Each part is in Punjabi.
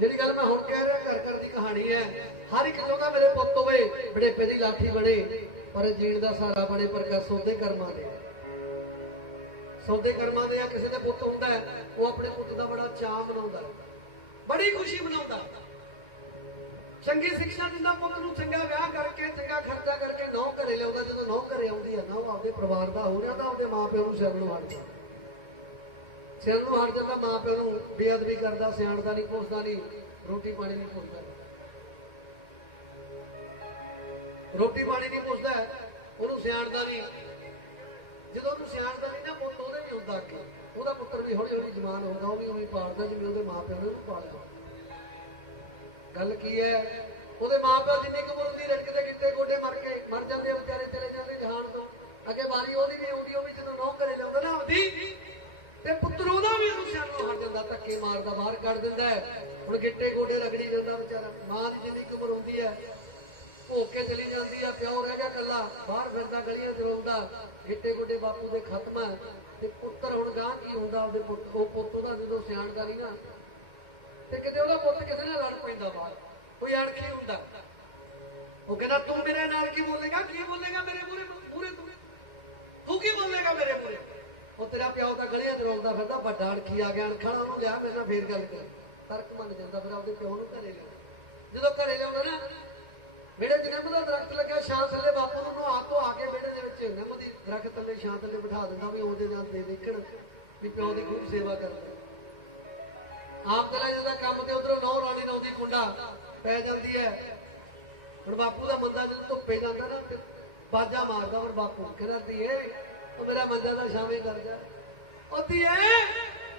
ਜਿਹੜੀ ਗੱਲ ਮੈਂ ਹੁਣ ਕਹਿ ਰਿਹਾ, ਘਰ ਘਰ ਦੀ ਕਹਾਣੀ ਹੈ, ਹਰ ਇੱਕ ਚਾਹੁੰਦਾ ਮੇਰੇ ਪੁੱਤ ਹੋਵੇ, ਬੜੇਪੇ ਦੀ ਲਾਠੀ ਬਣੇ, ਪਰ ਜੀਣ ਦਾ ਸਹਾਰਾ ਬਣੇ, ਪਰ ਕਾ ਸੌਦੇ ਕਰਮਾਂ ਦੇ। ਸੌਦੇ ਕਰਮਾਂ ਦੇ ਆ, ਕਿਸੇ ਦੇ ਪੁੱਤ ਹੁੰਦਾ ਉਹ ਆਪਣੇ ਪੁੱਤ ਦਾ ਬੜਾ ਚਾਅ ਮਨਾਉਂਦਾ ਬੜੀ ਖੁਸ਼ੀ ਮਨਾਉਂਦਾ ਚੰਗੀ ਸਿੱਖਿਆ ਦਿੰਦਾ ਪੁੱਤ ਨੂੰ, ਚੰਗਾ ਵਿਆਹ ਕਰਕੇ, ਚੰਗਾ ਖਰਚਾ ਕਰਕੇ, ਨੌ ਘਰੇ ਲਿਆਉਂਦਾ, ਜਦੋਂ ਨੌ ਘਰੇ ਆਉਂਦੀ ਹੈ, ਨਾ ਉਹ ਆਪਦੇ ਪਰਿਵਾਰ ਦਾ ਹੋ ਰਿਹਾ, ਤਾਂ ਆਪਦੇ ਮਾਪਿਆਂ ਨੂੰ ਸਿਰ ਨੂੰ ਹਟ ਜਾਂਦਾ ਸਿਰ ਨੂੰ ਹਟ ਜਾਂਦਾ ਪਿਓ ਨੂੰ ਬੇਅਦਬੀ ਕਰਦਾ, ਸਿਆਣਦਾ ਨਹੀਂ, ਪੁੱਛਦਾ ਨਹੀਂ, ਰੋਟੀ ਪਾਣੀ ਨਹੀਂ ਪੁੱਛਦਾ। ਰੋਟੀ ਪਾਣੀ ਨਹੀਂ ਪੁੱਛਦਾ, ਉਹਨੂੰ ਸਿਆਣਦਾ ਨਹੀਂ। ਜਦੋਂ ਉਹਨੂੰ ਸਿਆਣਦਾ ਨਹੀਂ ਨਾ ਪੁੱਤ, ਉਹਦੇ ਵੀ ਹੁੰਦਾ ਅੱਗੇ। ਉਹਦਾ ਪੁੱਤਰ ਵੀ ਹੌਲੀ ਹੌਲੀ ਜਵਾਨ ਹੁੰਦਾ ਉਹ ਵੀ ਉਵੇਂ ਪਾਲਦਾ ਜਿਵੇਂ ਉਹਦੇ ਮਾਪਿਆਂ ਨੇ ਉਹਨੂੰ ਪਾਲਿਆ। ਗੱਲ ਕੀ ਹੈ? ਉਹਦੇ ਮਾਪਿਆਂ ਜਿੰਨੀ ਕੁ ਉਮਰ ਦੀ ਰੜਕਦੇ ਕਿਤੇ ਗੋਡੇ ਮਰ ਕੇ, ਮਰ ਜਾਂਦੇ ਵਿਚਾਰੇ, ਚਲੇ ਜਾਂਦੇ ਜਹਾਨ ਤੋਂ। ਅੱਗੇ ਵਾਰੀ ਉਹਦੀ ਵੀ ਆਉਂਦੀ, ਉਹ ਵੀ ਜਦੋਂ ਨੌ ਘਰੇ ਲਾਉਂਦਾ ਨਾ ਆਪਦੀ ਤੇ ਪੁੱਤਰ ਉਹਦਾ ਵੀ ਉਹਨੂੰ ਸਿਆਣਾ ਹਟ ਜਾਂਦਾ, ਧੱਕੇ ਮਾਰਦਾ, ਬਾਹਰ ਕੱਢ ਦਿੰਦਾ ਹੁਣ ਗਿੱਟੇ ਗੋਡੇ ਰਗੜੀ ਜਾਂਦਾ ਵਿਚਾਰਾ। ਮਾਂ ਦੀ ਜਿੰਨੀ ਉਮਰ ਹੁੰਦੀ ਹੈ, ਭੋਗ ਕੇ ਚਲੀ ਜਾਂਦੀ ਆ ਪਿਓ ਰਹਿ ਗਿਆ ਕੱਲਾ ਬਾਹਰ ਫਿਰਦਾ, ਗਲੀਆਂ 'ਚ ਰੋਂਦਾ। ਗਿੱਟੇ ਗੋਡੇ ਬਾਪੂ ਦੇ ਖਤਮ ਆ ਤੇ ਪੁੱਤਰ ਹੁਣ ਗਾਂ ਕੀ ਹੁੰਦਾ ਉਹਦੇ ਪੁੱਤ, ਉਹ ਪੁੱਤ ਉਹਦਾ ਜਦੋਂ ਸਿਆਣਦਾ ਨਹੀਂ ਨਾ, ਤੇ ਕਿਤੇ ਉਹਦਾ ਪੁੱਤ ਕਿਤੇ ਨਾਲ ਲੜ ਪੈਂਦਾ ਬਾਹਰ। ਕੋਈ ਅਣਖ ਨਹੀਂ ਹੁੰਦਾ। ਉਹ ਕਹਿੰਦਾ, ਤੂੰ ਮੇਰੇ ਨਾਲ ਕੀ ਬੋਲੇਗਾ? ਕੀ ਬੋਲੇਗਾ ਮੇਰੇ ਪੂਰੇ ਪੂਰੇ ਤੂੰ? ਤੂੰ ਕੀ ਬੋਲੇਗਾ ਮੇਰੇ ਪੂਰੇ ਉਹ ਤੇਰਾ ਪਿਓ ਤਾਂ ਗਲੀਆਂ ਚਲਾਉਂਦਾ ਫਿਰਦਾ, ਵੱਡਾ ਅਣਖੀ ਆ ਗਿਆ ਅਣਖਣਾ ਉਹਨੂੰ ਲਿਆ ਪਹਿਲਾਂ ਫੇਰ ਗੱਲ ਕਰ। ਤਰਕ ਮੰਨ ਜਾਂਦਾ ਫਿਰ ਆਪਦੇ ਪਿਓ ਨੂੰ ਘਰੇ ਲਿਆ ਜਦੋਂ ਘਰੇ ਲਿਆਉਂਦਾ ਨਾ, ਵਿਹੜੇ 'ਚ ਦਾ ਦਰਖਤ ਲੱਗਿਆ, ਛਾਂ ਥੱਲੇ ਬਾਪੂ ਨੂੰ ਨਹਾ ਧੋ ਆ ਕੇ ਵਿਹੜੇ ਦੇ ਵਿੱਚ ਨਿੰਮ ਦੀ ਦਰਖਤ ਥੱਲੇ, ਛਾਂ ਥੱਲੇ ਬਿਠਾ ਦਿੰਦਾ ਵੀ ਉਹਦੇ ਨਾਲ ਦੇ ਦੇਖਣ ਵੀ ਪਿਓ ਦੀ ਖੂਬ ਸੇਵਾ ਕਰਦਾ। ਆਪ ਚਲਾ ਜਾਂਦਾ ਕੰਮ ਤੇ, ਉਧਰੋਂ ਨੌ ਰਾਣੀ ਨੌਦੀ ਕੁੰਡਾ ਪੈ ਜਾਂਦੀ ਹੈ। ਹੁਣ ਬਾਪੂ ਦਾ ਮੰਦਾ ਜਦੋਂ ਧੁੱਪੇ ਜਾਂਦਾ ਨਾ ਬਾਜਾ ਮਾਰਦਾ ਪਰ ਬਾਪੂ ਕਹਿੰਦਾ, ਧੀਏ ਉਹ ਮੇਰਾ ਮੰਜਾ ਤਾਂ ਛਾਵੇਂ ਕਰ ਜਾ ਉਹ ਧੀਏ,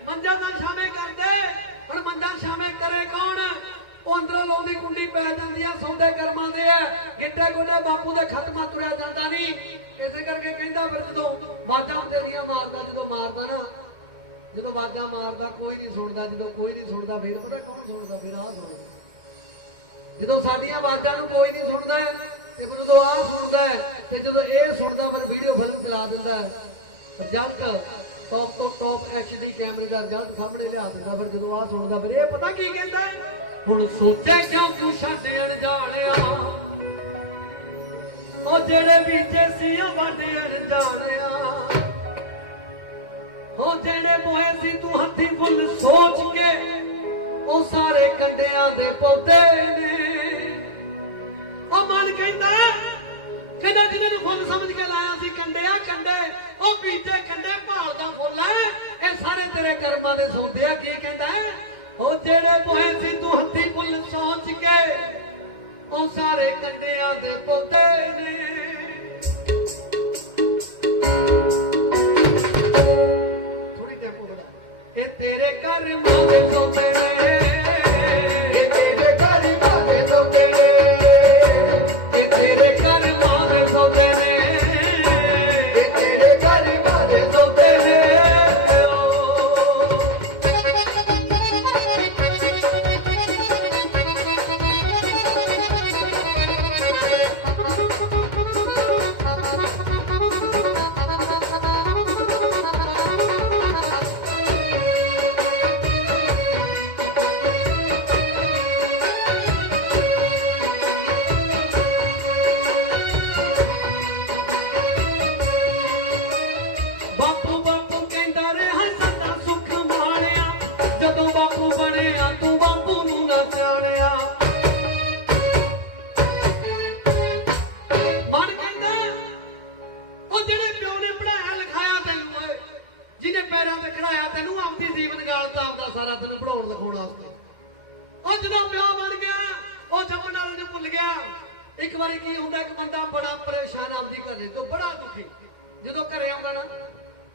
ਮੰਜਾ ਦਾ ਛਾਵੇਂ ਕਰ ਦੇ ਹੁਣ ਮੰਜਾ ਛਾਵੇਂ ਕਰੇ ਕੌਣ? ਉਹ ਅੰਦਰੋਂ ਲਾਉਂਦੀ ਕੁੰਡੀ ਪੈ ਜਾਂਦੀ ਆ, ਸੌਦੇ ਕਰਮਾਂ ਦੇ ਆ। ਗਿੱਟੇ ਗੋਡੇ ਬਾਪੂ ਦੇ ਖਤਮਾ ਤੁਰਿਆ ਜਾਂਦਾ ਨਹੀਂ ਇਸੇ ਕਰਕੇ ਕਹਿੰਦਾ ਫਿਰ ਜਦੋਂ ਬਾਜਾਂ ਤੇਰੀਆਂ ਮਾਰਦਾ, ਜਦੋਂ ਮਾਰਦਾ ਨਾ, ਜਦੋਂ ਆਵਾਜ਼ਾਂ ਮਾਰਦਾ, ਕੋਈ ਨਹੀਂ ਸੁਣਦਾ, ਜਦੋਂ ਕੋਈ ਨਹੀਂ ਸੁਣਦਾ, ਫਿਰ ਪਤਾ ਕੌਣ ਸੁਣਦਾ, ਫਿਰ ਆਹ ਸੁਣਦਾ। ਜਦੋਂ ਸਾਡੀਆਂ ਆਵਾਜ਼ਾਂ ਨੂੰ ਕੋਈ ਨਹੀਂ ਸੁਣਦਾ ਤੇ ਫਿਰ ਜਦੋਂ ਆਹ ਸੁਣਦਾ ਤੇ ਜਦੋਂ ਇਹ ਸੁਣਦਾ ਫਿਰ ਵੀਡੀਓ ਫਿਲਮ ਚਲਾ ਦਿੰਦਾ ਰਿਜ਼ਲਟ ਟੌਪ ਤੋਂ ਟੌਪ ਐਚਡੀ ਕੈਮਰੇ ਦਾ ਰਿਜ਼ਲਟ ਸਾਹਮਣੇ ਲਿਆ ਦਿੰਦਾ, ਫਿਰ ਜਦੋਂ ਆਹ ਸੁਣਦਾ, ਫਿਰ ਇਹ ਪਤਾ ਕੀ ਕਹਿੰਦਾ ਹੁਣ ਸੋਚਿਆ ਕਿਉਂ ਤੂੰ ਛੱਡ ਅਣਜਾਣਿਆ? ਉਹ ਜਿਹੜੇ ਬੀਜੇ ਸੀ ਉਹ ਵੱਡ ਅਣਜਾਣਿਆ। ਹੋ ਜਿਹੜੇ ਮੋਏ ਸੀ ਤੂੰ ਹੱਥੀ ਫੁੱਲ ਸੋਚ ਕੇ, ਉਹ ਸਾਰੇ ਕੰਡਿਆਂ ਦੇ ਪੌਦੇ ਨੇ। ਉਹ ਮਨ ਕਹਿੰਦਾ ਕਹਿੰਦਾ ਜਿਹਨਾਂ ਨੂੰ ਫੁੱਲ ਸਮਝ ਕੇ ਲਾਇਆ ਸੀ ਕੰਡਿਆ ਕੰਡੇ। ਉਹ ਬੀਜੇ ਕੰਡੇ ਭਾਲਦਾ ਫੁੱਲ ਹੈ। ਇਹ ਸਾਰੇ ਤੇਰੇ ਕਰਮਾਂ ਦੇ ਸੌਦੇ ਆ, ਕੀ ਕਹਿੰਦਾ ਉਹ ਜਿਹੜੇ ਮੋਏ ਸੀ, ਤੂੰ ਹੱਥੀ ਫੁੱਲ ਸੋਚ ਕੇ, ਉਹ ਸਾਰੇ ਕੰਡਿਆਂ ਦੇ ਪੌਦੇ ਨੇ। ਥੋੜੀ ਟੈਂਪੋ ਬੜਾ ਇਹ ਤੇਰੇ ਘਰ ਦੇ ਸੋਤੇ ਨੇ।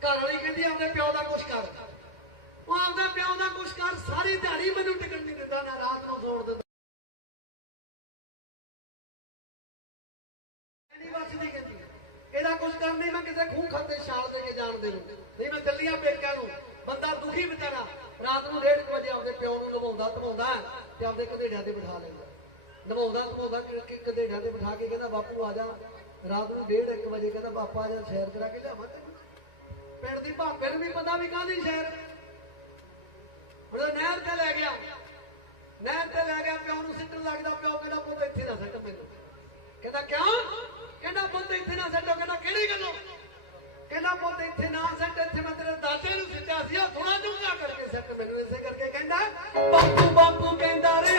ਘਰ ਵਾਲੀ ਕਹਿੰਦੀ ਆਪਦੇ ਪਿਓ ਦਾ ਕੁਛ ਕਰ। ਉਹ ਆਪਦਾ ਪਿਓ ਦਾ ਕੁਛ ਕਰ, ਸਾਰੀ ਦਿਹਾੜੀ ਮੈਨੂੰ ਟਿਕਣ ਨਹੀਂ ਦਿੰਦਾ, ਨਾ ਰਾਤ ਨੂੰ ਸੌਣ ਦਿੰਦਾ। ਇਹਦਾ ਕੁਛ ਕੰਮ ਨਹੀਂ ਮੈਂ ਕਿਸੇ ਖੂਹ ਖਾਤੇ ਛਾਲ ਦੇ ਕੇ ਜਾਣ ਦੇ ਨੂੰ। ਨਹੀਂ, ਮੈਂ ਚੱਲੀਆਂ ਪੇਕਿਆਂ ਨੂੰ। ਬੰਦਾ ਦੁਖੀ ਵਿਚਾਰਾ, ਰਾਤ ਨੂੰ 1:30 ਵਜੇ ਆਪਦੇ ਪਿਓ ਨੂੰ ਨਵਾਉਂਦਾ, ਧਵਾਉਂਦਾ ਤੇ ਆਪਦੇ ਕਧੇੜਿਆਂ ਤੇ ਬਿਠਾ ਲੈਂਦਾ। ਨਵਾਉਂਦਾ, ਧਵਾਉਂਦਾ, ਕਿ ਕਧੇੜਿਆਂ ਤੇ ਬਿਠਾ ਕੇ ਕਹਿੰਦਾ, ਬਾਪੂ ਆ ਜਾ। ਰਾਤ ਨੂੰ 1:30 ਵਜੇ ਕਹਿੰਦਾ ਪਾਪਾ ਆ ਜਾ ਸ਼ਹਿਰ ਕਰਾ ਕੇ ਲਿਆਵਾਂ ਤੈਨੂੰ। ਪਿੰਡ ਦੀ ਭਾਪੇ ਨੂੰ ਵੀ ਪਤਾ ਵੀ ਕਾਹਦੀ ਸ਼ਹਿਰ। ਉਹ ਨਹਿਰ ਤੇ ਲੈ ਗਿਆ। ਨਹਿਰ ਲੱਗਦਾ, ਪਿਓ ਕਹਿੰਦਾ, ਪੁੱਤ ਇੱਥੇ ਨਾ ਸੱਟ ਮੈਨੂੰ। ਕਹਿੰਦਾ, ਕਿਉਂ? ਕਹਿੰਦਾ, ਪੁੱਤ ਇੱਥੇ ਨਾ ਸੱਟੋ। ਕਹਿੰਦਾ, ਕਿਹੜੀ ਗੱਲੋਂ? ਕਹਿੰਦਾ, ਪੁੱਤ ਇੱਥੇ ਨਾ ਸੱਟ, ਇੱਥੇ ਮੈਂ ਤੇਰੇ ਦਾਦੇ ਨੂੰ ਸਿੱਟਿਆ ਸੀ। ਉਹ ਥੋੜਾ ਡੂੰਘਾ ਕਰਕੇ ਸੱਟ ਮੈਨੂੰ। ਇਸੇ ਕਰਕੇ ਕਹਿੰਦਾ, ਬਾਪੂ ਬਾਪੂ ਕਹਿੰਦਾ ਰਿਹਾ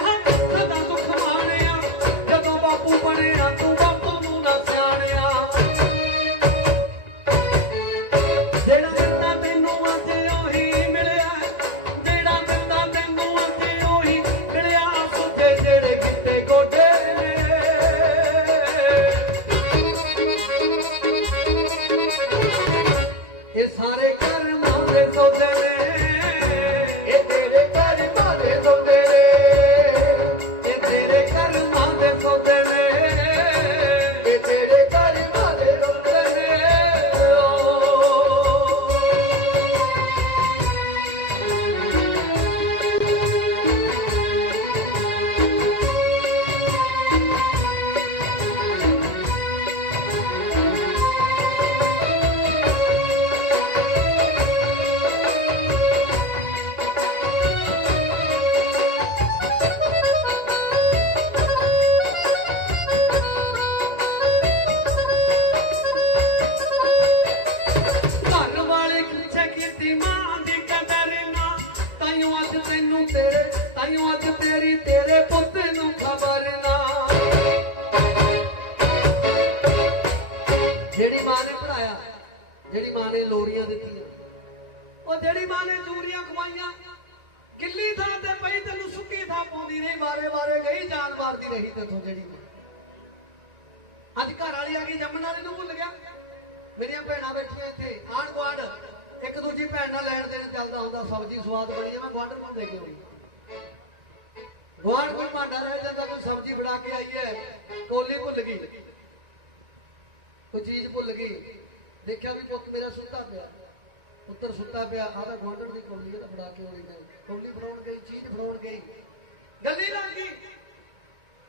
ਜਿਹੜੀ ਮਾਂ ਨੇ ਪੜਾਇਆ ਜਿਹੜੀ ਮਾਂ ਨੇ ਲੋਰੀਆਂ ਦਿੱਤੀਆਂ, ਉਹ ਜਿਹੜੀ ਮਾਂ ਨੇ ਚੂਰੀਆਂ ਖਵਾਈਆਂ, ਗਿੱਲੀ ਥਾਂ ਤੇ ਪਈ ਤੈਨੂੰ ਸੁੱਕੀ ਥਾਂ ਪਾਉਂਦੀ ਨਹੀਂ ਵਾਰੇ ਵਾਰੇ ਗਈ, ਜਾਨ ਮਾਰਦੀ ਰਹੀ ਤੇਥੋਂ ਜਿਹੜੀ ਅੱਜ ਘਰ ਵਾਲੀ ਆ ਗਈ, ਜੰਮਣ ਵਾਲੀ ਨੂੰ ਭੁੱਲ ਗਿਆ। ਮੇਰੀਆਂ ਭੈਣਾਂ ਬੈਠੀਆਂ ਇੱਥੇ ਆਣ ਗੁਆਂਢ, ਇੱਕ ਦੂਜੀ ਭੈਣ ਨਾਲ ਲੈਣ ਦੇਣ ਚੱਲਦਾ ਹੁੰਦਾ, ਸਬਜ਼ੀ ਸਵਾਦ ਬਣੀ ਹੈ ਮੈਂ ਗੁਆਂਢ ਨੂੰ ਦੇ ਕੇ ਆਉਣੀ ਗੁਆਂਢ ਕੋਈ ਭਾਂਡਾ ਰਹਿ ਜਾਂਦਾ, ਕੋਈ ਸਬਜ਼ੀ ਬਣਾ ਕੇ ਆਈ ਹੈ, ਕੋਲੀ ਭੁੱਲ ਗਈ। ਕੋਈ ਚੀਜ਼ ਭੁੱਲ ਗਈ, ਦੇਖਿਆ ਵੀ ਪੁੱਤ ਮੇਰਾ ਸੁੱਤਾ ਪਿਆ। ਪੁੱਤਰ ਸੁੱਤਾ ਪਿਆ ਆਦਾ ਗੁਆਂਢਣ ਦੀ ਕੋਲੀ ਤਾਂ ਫੜਾ ਕੇ ਆਉਣੀ ਮੈਂ। ਕੋਲੀ ਫੜਾਉਣ ਗਈ, ਚੀਜ਼ ਫੜਾਉਣ ਗਈ। ਗੱਲੀ ਲੱਗ ਗਈ।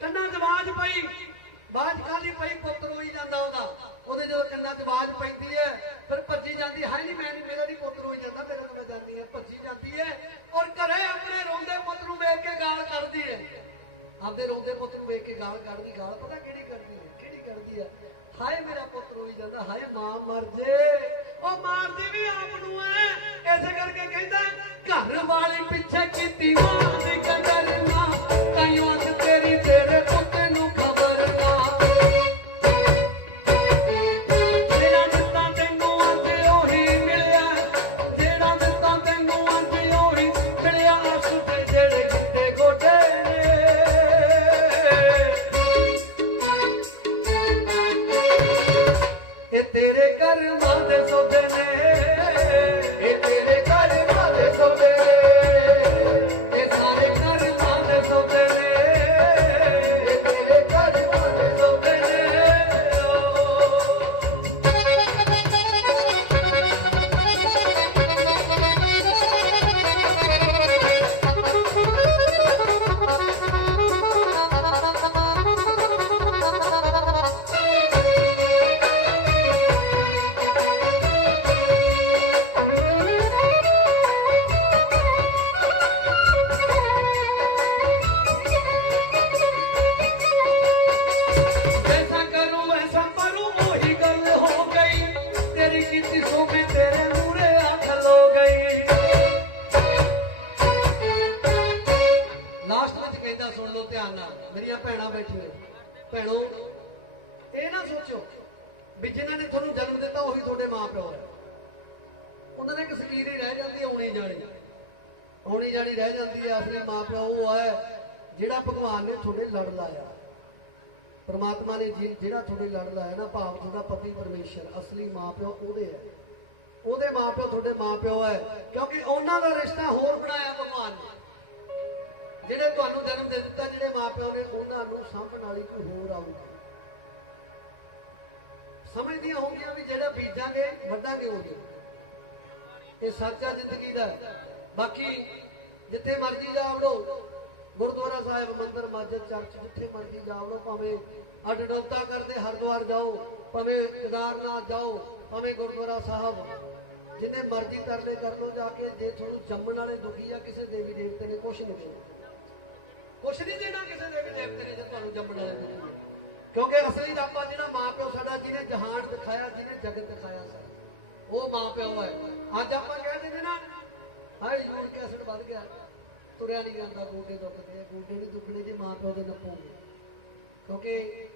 ਕੰਨਾਂ 'ਚ ਆਵਾਜ਼ ਪਈ। ਬਾਜ ਕਾਲੀ ਪਈ, ਪੁੱਤ ਰੋਈ ਜਾਂਦਾ ਉਹਦਾ। ਉਹਦੇ ਜਦੋਂ ਕੰਨਾਂ 'ਚ ਆਵਾਜ਼ ਪੈਂਦੀ ਹੈ, ਫਿਰ ਭੱਜੀ ਜਾਂਦੀ ਹੈ। ਨਹੀਂ ਮੈਂ ਮੇਰਾ ਨਹੀਂ ਪੁੱਤ ਰੋਈ ਜਾਂਦਾ, ਮੇਰਾ ਤਾਂ ਜਾਂਦੀ ਹੈ। ਭੱਜੀ ਜਾਂਦੀ ਹੈ ਔਰ ਘਰੇ ਆਪਣੇ ਰੋਂਦੇ ਪੁੱਤ ਨੂੰ ਵੇਖ ਕੇ ਗਾਲ ਕੱਢਦੀ ਹੈ। ਆਪਦੇ ਰੋਂਦੇ ਪੁੱਤ ਨੂੰ ਵੇਖ ਕੇ ਗਾਲ ਕੱਢਦੀ, ਗਾਲ ਪਤਾ ਕਿਹੜੀ ਕਰਦੀ ਹੈ, ਕਿਹੜੀ ਕਰਦੀ ਹੈ? ਹਾਏ ਮੇਰਾ ਪੁੱਤ ਰੋਈ ਜਾਂਦਾ, ਹਾਏ ਮਾਂ ਮਰ ਜੇ। ਉਹ ਮਾਰਦੀ ਵੀ ਆਪ ਨੂੰ ਐ। ਐਸੇ ਕਰਕੇ ਕਹਿੰਦਾ, ਘਰ ਵਾਲੀ ਤੇਰੇ ਕਰਮਾਂ ਦੇ ਜਾਣੀ ਆਉਣੀ ਜਾਣੀ ਰਹਿ ਜਾਂਦੀ ਹੈ ਅਸਲੀ ਮਾਪਿਓ ਉਹ ਹੈ ਜਿਹੜਾ ਭਗਵਾਨ ਨੇ ਤੁਹਾਡੇ ਲੜ ਲਾਇਆ। ਪਰਮਾਤਮਾ ਨੇ ਜਿ- ਜਿਹੜਾ ਤੁਹਾਡੇ ਲੜ ਲਾਇਆ ਨਾ, ਭਾਵ ਤੁਹਾਡਾ ਪਤੀ ਪਰਮੇਸ਼ਰ, ਅਸਲੀ ਮਾਪਿਓ ਉਹਦੇ ਹੈ। ਉਹਦੇ ਮਾਪਿਓ ਤੁਹਾਡੇ ਮਾਪਿਓ ਹੈ, ਕਿਉਂਕਿ ਉਹਨਾਂ ਦਾ ਰਿਸ਼ਤਾ ਹੋਰ ਬਣਾਇਆ ਭਗਵਾਨ ਨੇ। ਜਿਹੜੇ ਤੁਹਾਨੂੰ ਜਨਮ ਦੇ ਦਿੱਤਾ, ਜਿਹੜੇ ਮਾਪਿਓ ਨੇ, ਉਹਨਾਂ ਨੂੰ ਸਾਂਭਣ ਵਾਲੀ ਕੋਈ ਹੋਰ ਆਊਗੀ। ਸਮਝਦੀਆਂ ਹੋਣਗੀਆਂ ਵੀ ਜਿਹੜਾ ਬੀਜਾਂਗੇ, ਵੱਢਾਂਗੇ ਉਹਦੇ। ਇਹ ਸੱਚਾ ਜ਼ਿੰਦਗੀ ਦਾ ਬਾਕੀ ਜਿੱਥੇ ਮਰਜ਼ੀ ਜਾ ਵੜੋ, ਗੁਰਦੁਆਰਾ ਸਾਹਿਬ, ਮੰਦਰ, ਮਸਜਿਦ, ਚਰਚ, ਜਿੱਥੇ ਮਰਜ਼ੀ ਜਾ ਵੜੋ, ਭਾਵੇਂ ਅਡਡੋਤਾ ਕਰਦੇ ਹਰਿਦੁਆਰ ਜਾਓ, ਭਾਵੇਂ ਕੇਦਾਰਨਾਥ ਜਾਓ, ਭਾਵੇਂ ਗੁਰਦੁਆਰਾ ਸਾਹਿਬ, ਜਿੰਨੇ ਮਰਜ਼ੀ ਤਰਲੇ ਕਰ ਲਓ ਜਾ ਕੇ, ਜੇ ਤੁਹਾਨੂੰ ਜੰਮਣ ਵਾਲੇ ਦੁਖੀ ਆ, ਕਿਸੇ ਦੇਵੀ ਦੇਵਤੇ ਨੇ, ਕੁਛ ਨਹੀਂ ਦੇਣਾ। ਕੁਛ ਨਹੀਂ ਦੇਣਾ ਕਿਸੇ ਦੇਵੀ ਦੇਵਤੇ ਨੇ ਜੇ ਤੁਹਾਨੂੰ ਜੰਮਣ ਵਾਲੇ ਦੇ ਕਿਉਂਕਿ ਅਸਲੀ ਰੱਬਾ ਜਿਹੜਾ ਮਾਂ ਪਿਓ ਸਾਡਾ, ਜਿਹਨੇ ਜਹਾਨ ਦਿਖਾਇਆ, ਜਿਹਨੇ ਜਗਤ ਦਿਖਾਇਆ ਸਾਡਾ। ਉਹ ਮਾਂ ਪਿਓ ਹੈ ਅੱਜ ਆਪਾਂ ਕਹਿ ਦਿੰਦੇ ਨਾ, ਹਾਏ ਯੂਰਿਕ ਐਸਿਡ ਵੱਧ ਗਿਆ। ਤੁਰਿਆ ਨਹੀਂ ਜਾਂਦਾ, ਗੋਡੇ ਦੁਖਦੇ ਆ, ਗੋਡੇ ਨਹੀਂ ਦੁਖਣੇ ਜੇ ਮਾਂ ਪਿਓ ਦੇ ਨੱਪੋਗੇ। ਕਿਉਂਕਿ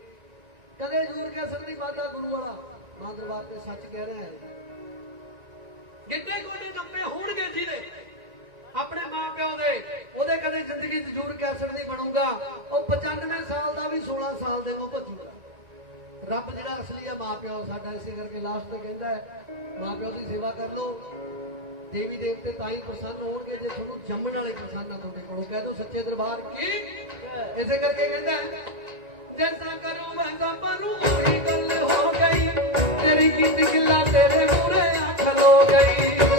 ਕਦੇ ਯੂਰਿਕ ਐਸਿਡ ਨਹੀਂ ਵੱਧਦਾ ਗੁਰੂ ਵਾਲਾ। ਮਾਂ ਦਰਬਾਰ ਤੇ ਸੱਚ ਕਹਿ ਰਿਹਾ ਹੈ। ਗਿੱਟੇ ਗੋਡੇ ਨੱਪੇ ਹੋਣਗੇ ਜਿਹਦੇ, ਆਪਣੇ ਮਾਪਿਆਂ ਦੇ, ਉਹਦੇ ਕਦੇ ਜ਼ਿੰਦਗੀ 'ਚ ਯੂਰਿਕ ਕੈਸਟ ਨਹੀਂ ਬਣੂਗਾ। ਉਹ 95 ਸਾਲ ਦਾ ਵੀ 16 ਸਾਲ ਦੇ ਉਹ ਭੱਜੂਗਾ ਰੱਬ ਜਿਹੜਾ ਅਸਲੀ ਹੈ, ਮਾਪਿਓ ਸਾਡਾ ਇਸੇ ਕਰਕੇ ਲਾਸਟ ਤੇ ਕਹਿੰਦਾ ਮਾਪਿਓ ਦੀ ਸੇਵਾ ਕਰ ਲਓ। ਦੇਵੀ ਦੇਵਤੇ ਤਾਂ ਹੀ ਪ੍ਰਸੰਨ ਹੋਣਗੇ ਜੇ ਤੁਹਾਨੂੰ ਜੰਮਣ ਵਾਲੇ ਪ੍ਰਸੰਨ ਆ ਤੁਹਾਡੇ ਕੋਲੋਂ। ਕਹਿ ਦੋ ਸੱਚੇ ਦਰਬਾਰ ਕੀ? ਇਸੇ ਕਰਕੇ ਕਹਿੰਦਾ ਹੈ, ਜੈਸਾ ਕਰੋ ਵੈਸਾ ਪਰੂ ਉਹੀ ਗੱਲ ਹੋ ਗਈ। ਤੇਰੀ ਕੀਤੀ ਗਿੱਲਾ ਤੇਰੇ ਮੂਰੇ ਅੱਖ ਲੋ ਗਈ।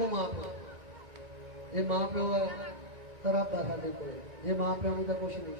ਰੱਖੋ ਮਾਂ ਪਿਓ ਜੇ ਮਾਂ ਪਿਓ ਹੈ ਤਾਂ ਰੱਬ ਆ ਸਾਡੇ ਕੋਲ। ਜੇ ਮਾਂ ਪਿਓ ਨਹੀਂ ਤਾਂ ਕੁਛ ਨਹੀਂ।